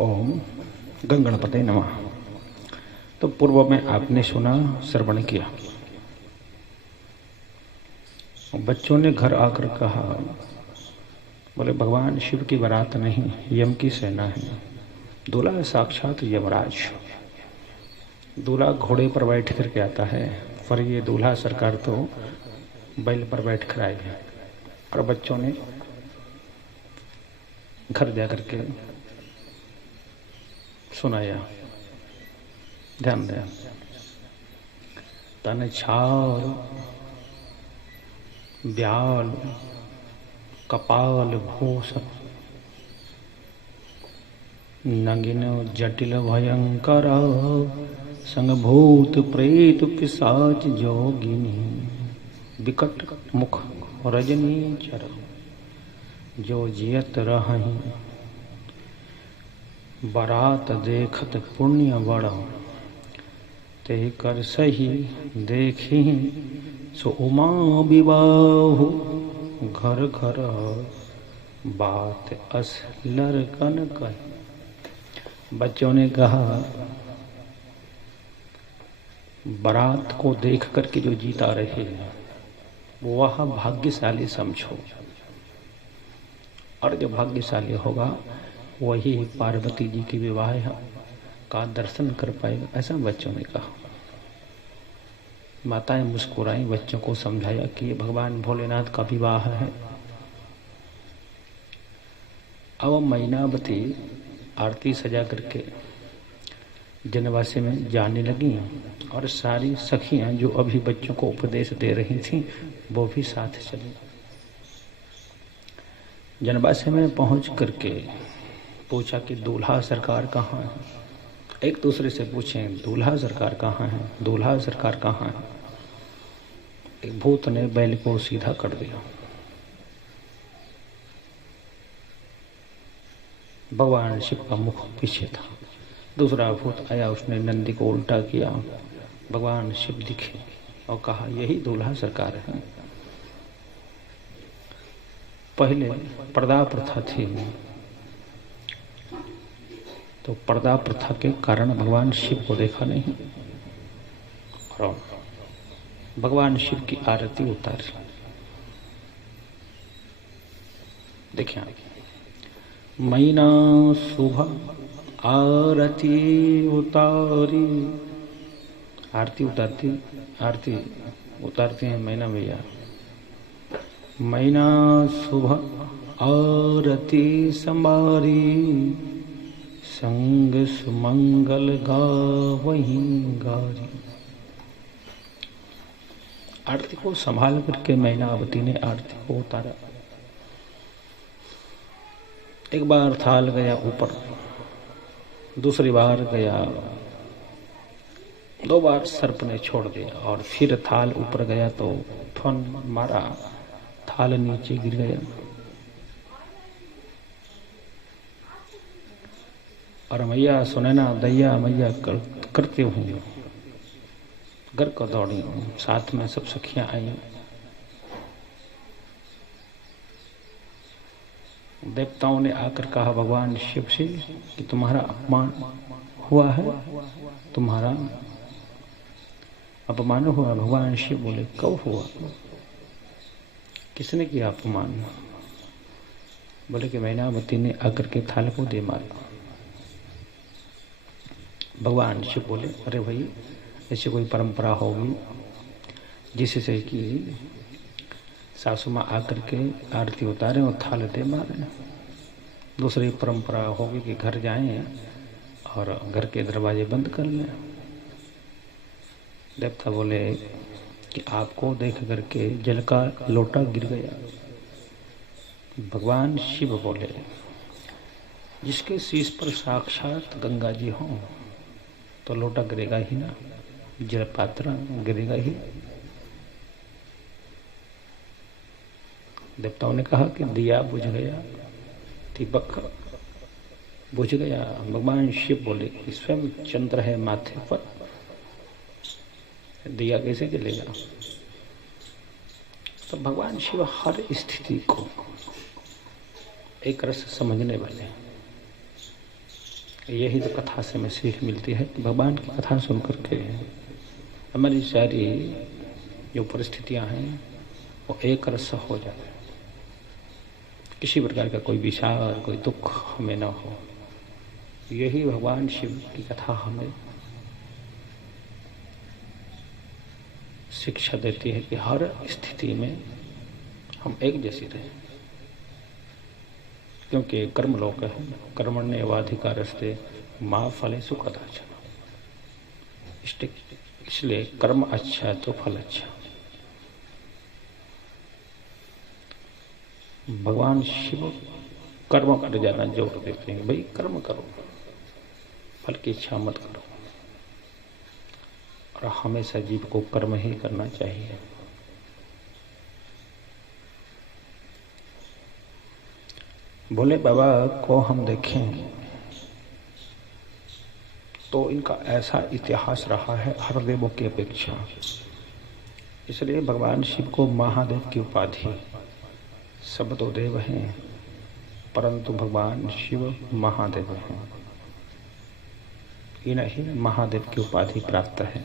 ओम गंगणपते नमः। तो पूर्व में आपने सुना, श्रवण किया। बच्चों ने घर आकर कहा, बोले भगवान शिव की बारात नहीं, यम की सेना है। दूल्हा साक्षात यमराज। दूल्हा घोड़े पर बैठ करके आता है, पर ये दूल्हा सरकार तो बैल पर बैठ कर आए हैं। और बच्चों ने घर जाकर के सुनाया। ध्यान दें। तन छाल ब्याल कपाल भूषण नगिन जटिल भयंकर संग भूत प्रेत पिशाच जोगिनी विकट मुख रजनी चर जो जियत रहहि बारात देखत पुण्य बड़ ते कर सही देखी सो उमा विवाह घर घर बात अस लरकन कह। बच्चों ने कहा, बारात को देख करके जो जीत आ रहे हैं वह भाग्यशाली समझो, और जो भाग्यशाली होगा वही पार्वती जी की विवाह का दर्शन कर पाएगा, ऐसा बच्चों ने कहा। माताएं मुस्कुराई, बच्चों को समझाया कि ये भगवान भोलेनाथ का विवाह है। अब मैनावती आरती सजा करके जनवासे में जाने लगी, और सारी सखियां जो अभी बच्चों को उपदेश दे रही थीं वो भी साथ चली। जनवासे में पहुंच करके पूछा कि दूल्हा सरकार कहाँ है। एक दूसरे से पूछें, दूल्हा सरकार कहाँ है, दूल्हा सरकार कहाँ है। एक भूत ने बैल को सीधा कर दिया। भगवान शिव का मुख पीछे था। दूसरा भूत आया, उसने नंदी को उल्टा किया। भगवान शिव दिखे और कहा, यही दूल्हा सरकार है। पहले पर्दा प्रथा थी, तो पर्दा प्रथा के कारण भगवान शिव को देखा नहीं, और भगवान शिव की आरती उतारी। देखिए, मैना सुबह आरती उतारी। आरती उतारती हैं मैना भैया। मैना सुबह आरती संबारी संग सुमंगल गावहीं गारी। आरती को संभाल करके मैनावती ने आरती को उतारा। एक बार थाल गया ऊपर, दूसरी बार गया, दो बार सर्प ने छोड़ दिया, और फिर थाल ऊपर गया तो ठन मारा, थाल नीचे गिर गया। और मैया सुनैना दैया मैया करते हुए घर को दौड़ी। साथ में सब सखियां आई। देवताओं ने आकर कहा भगवान शिव से कि तुम्हारा अपमान हुआ है, तुम्हारा अपमान हुआ। भगवान शिव बोले, कब हुआ, किसने किया अपमान। बोले कि मैनावती ने आकर के थाल को दे मारा। भगवान शिव बोले, अरे भाई, ऐसी कोई परंपरा होगी जिससे कि सासू माँ आकर के आरती उतारे और थाल दे मारे। दूसरी परंपरा होगी कि घर जाएं और घर के दरवाजे बंद कर लें। देवता बोले कि आपको देख करके जल का लोटा गिर गया। भगवान शिव बोले, जिसके शीश पर साक्षात गंगा जी हों तो लोटा गिरेगा ही ना, जल पात्र गिरेगा ही। देवताओं ने कहा कि दिया बुझ गया, दीपक बुझ गया। भगवान शिव बोले, स्वयं चंद्र है माथे पर, दिया कैसे जलेगा। तो भगवान शिव हर स्थिति को एक रस समझने वाले हैं। यही तो कथा से हमें सीख मिलती है कि भगवान की कथा सुन करके हमारी सारी जो परिस्थितियां हैं वो एक रस हो जाए, किसी प्रकार का कोई विचार कोई दुख हमें न हो। यही भगवान शिव की कथा हमें शिक्षा देती है कि हर स्थिति में हम एक जैसे रहें, क्योंकि कर्म लोक है, कर्मण्येवाधिकारस्ते मा फलेषु कदाचन। इसलिए कर्म अच्छा है तो फल अच्छा। भगवान शिव कर्म पर ज्यादा जोर देते हैं, भाई कर्म करो, फल की इच्छा मत करो। और हमेशा जीव को कर्म ही करना चाहिए। भोले बाबा को हम देखें तो इनका ऐसा इतिहास रहा है हर देवों की अपेक्षा। इसलिए भगवान शिव को महादेव की उपाधि, सब तो देव हैं परंतु भगवान शिव महादेव हैं, इन्हें महादेव की उपाधि प्राप्त है।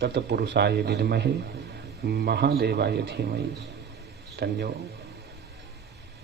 तत्पुरुषाय विद्महे महादेवाय धीमहि तन्नो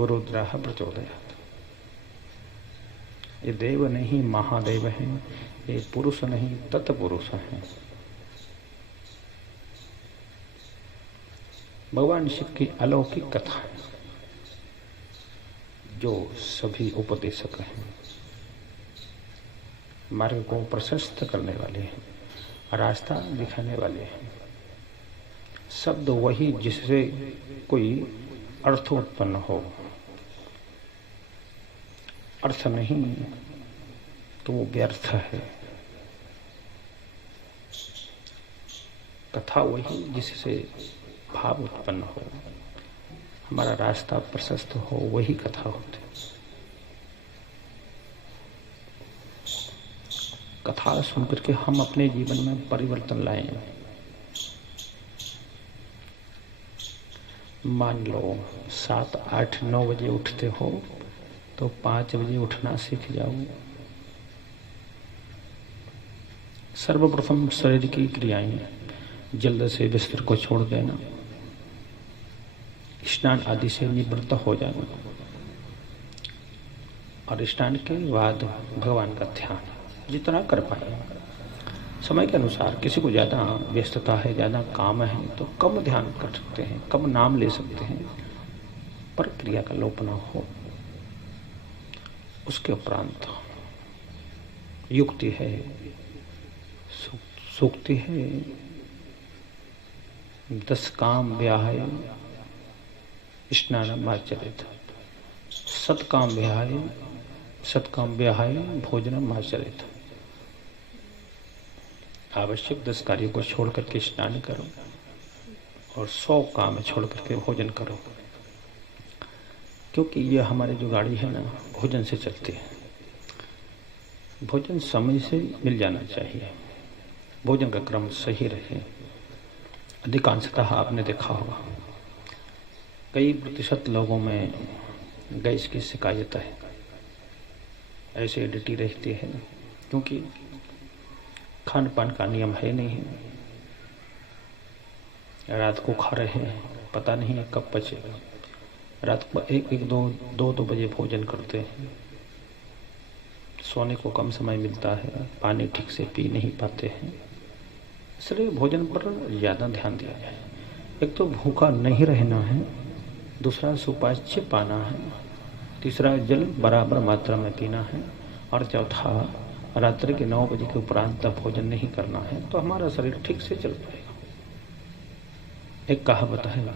रुद्रः प्रचोदयात्। ये देव नहीं महादेव हैं, ये पुरुष नहीं तत्पुरुष हैं। भगवान शिव की अलौकिक कथा जो सभी उपदेशक हैं, मार्ग को प्रशस्त करने वाले हैं, रास्ता दिखाने वाले हैं। शब्द वही जिससे कोई अर्थ उत्पन्न हो, अर्थ नहीं तो वो व्यर्थ है। कथा वही जिससे भाव उत्पन्न हो, हमारा रास्ता प्रशस्त हो, वही कथा होती। कथा सुनकर के हम अपने जीवन में परिवर्तन लाएं। मान लो 7, 8, 9 बजे उठते हो तो 5 बजे उठना सीख जाओ। सर्वप्रथम शरीर की क्रियाएं जल्द से बिस्तर को छोड़ देना, स्नान आदि से निवृत्त हो जाना और स्नान के बाद भगवान का ध्यान जितना कर पाए। समय के अनुसार किसी को ज़्यादा व्यस्तता है, ज़्यादा काम है तो कम ध्यान कर सकते हैं, कम नाम ले सकते हैं, पर क्रिया का लोप न हो। उसके उपरांत युक्ति है, सूक्ति है, 10 काम व्याहाय स्नानमाचरेत्, सत्काम व्याहाय भोजनमाचरेत्। आवश्यक 10 कार्यों को छोड़ करके स्नान करो और 100 काम छोड़ करके भोजन करो, क्योंकि ये हमारी जो गाड़ी है ना भोजन से चलती है। भोजन समय से मिल जाना चाहिए, भोजन का क्रम सही रहे। अधिकांशतः आपने देखा होगा कई प्रतिशत लोगों में गैस की शिकायत है, एसिडिटी रहती है, क्योंकि खान पान का नियम है नहीं। रात को खा रहे हैं, पता नहीं है कब पचेगा। रात को 1, 2 बजे भोजन करते हैं, सोने को कम समय मिलता है, पानी ठीक से पी नहीं पाते हैं। इसलिए भोजन पर ज़्यादा ध्यान दिया जाए। एक तो भूखा नहीं रहना है, दूसरा सुपाच्य पाना है, तीसरा जल बराबर मात्रा में पीना है, और चौथा रात्रि के 9 बजे के उपरांत भोजन नहीं करना है, तो हमारा शरीर ठीक से चल पाएगा। एक कहावत है,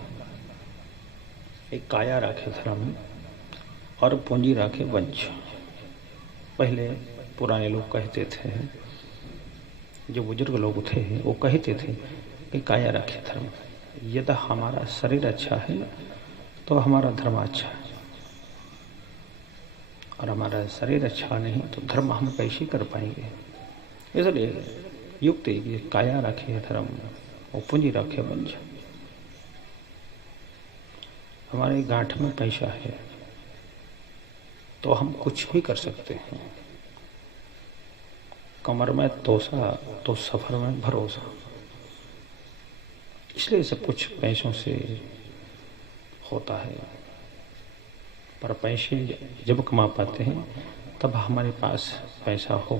एक काया राखे धर्म और पूंजी राखे वंश। पहले पुराने लोग कहते थे, जो बुजुर्ग लोग थे वो कहते थे कि काया राखे धर्म, यदि हमारा शरीर अच्छा है तो हमारा धर्म अच्छा है, और हमारा शरीर अच्छा नहीं तो धर्म हम कैसे कर पाएंगे। इसलिए युक्त है काया रखे धर्म और पूंजी रखे वंश। हमारे गांठ में पैसा है तो तो हम कुछ भी कर सकते हैं। कमर में तोसा तो सफर में भरोसा। इसलिए सब कुछ पैसों से होता है। पर पैसे जब कमा पाते हैं तब हमारे पास पैसा हो,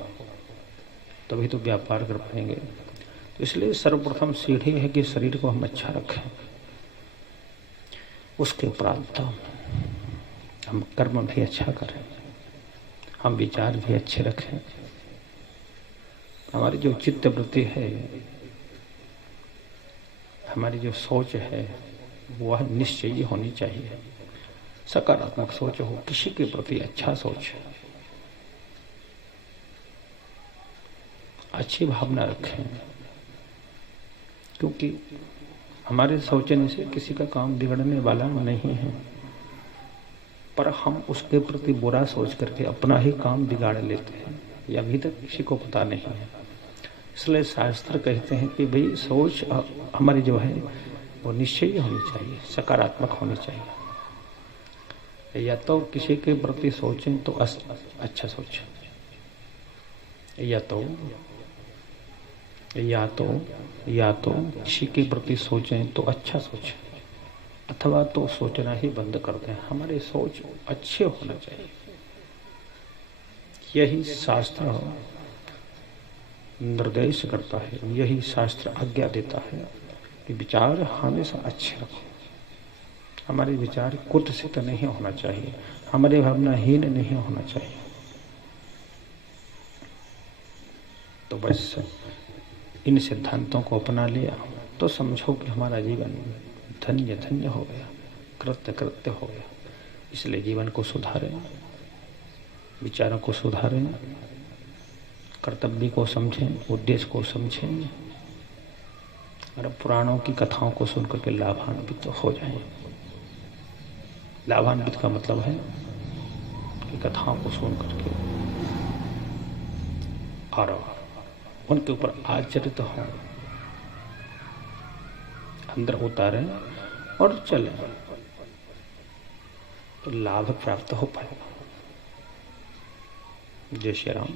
तभी तो व्यापार कर पाएंगे। तो इसलिए सर्वप्रथम सीढ़ी है कि शरीर को हम अच्छा रखें, उसके उपरांत हम कर्म भी अच्छा करें, हम विचार भी अच्छे रखें। हमारी जो चित्त वृत्ति है, हमारी जो सोच है, वह निश्चयी होनी चाहिए। सकारात्मक सोच हो, किसी के प्रति अच्छा सोच, अच्छी भावना रखें। क्योंकि हमारे सोचने से किसी का काम बिगड़ने वाला नहीं है, पर हम उसके प्रति बुरा सोच करके अपना ही काम बिगाड़ लेते हैं, यह अभी तक किसी को पता नहीं है। इसलिए शास्त्र कहते हैं कि भाई सोच हमारी जो है वो निश्चयी होनी चाहिए, सकारात्मक होनी चाहिए। या तो किसी के प्रति सोचें तो अच्छा सोचें, या तो किसी के प्रति सोचें तो अच्छा सोचें, अथवा तो सोचना ही बंद कर दें। हमारी सोच अच्छे होना चाहिए। यही शास्त्र निर्देश करता है, यही शास्त्र आज्ञा देता है कि विचार हमेशा अच्छे रखो। हमारे विचार कुत्सित नहीं होना चाहिए, हमारे भावनाहीन नहीं होना चाहिए। तो बस इन सिद्धांतों को अपना लिया तो समझो कि हमारा जीवन धन्य धन्य हो गया, कृत्य कृत्य हो गया। इसलिए जीवन को सुधारें, विचारों को सुधारें, कर्तव्य को समझें, उद्देश्य को समझें, और पुराणों की कथाओं को सुनकर के लाभान्वित हो जाएं। लाभान्वित का मतलब है कि कथाओं को सुन करके और उनके ऊपर आचरित हो, अंदर उतारें और चलें, तो लाभ प्राप्त हो पाएगा। जय श्री राम।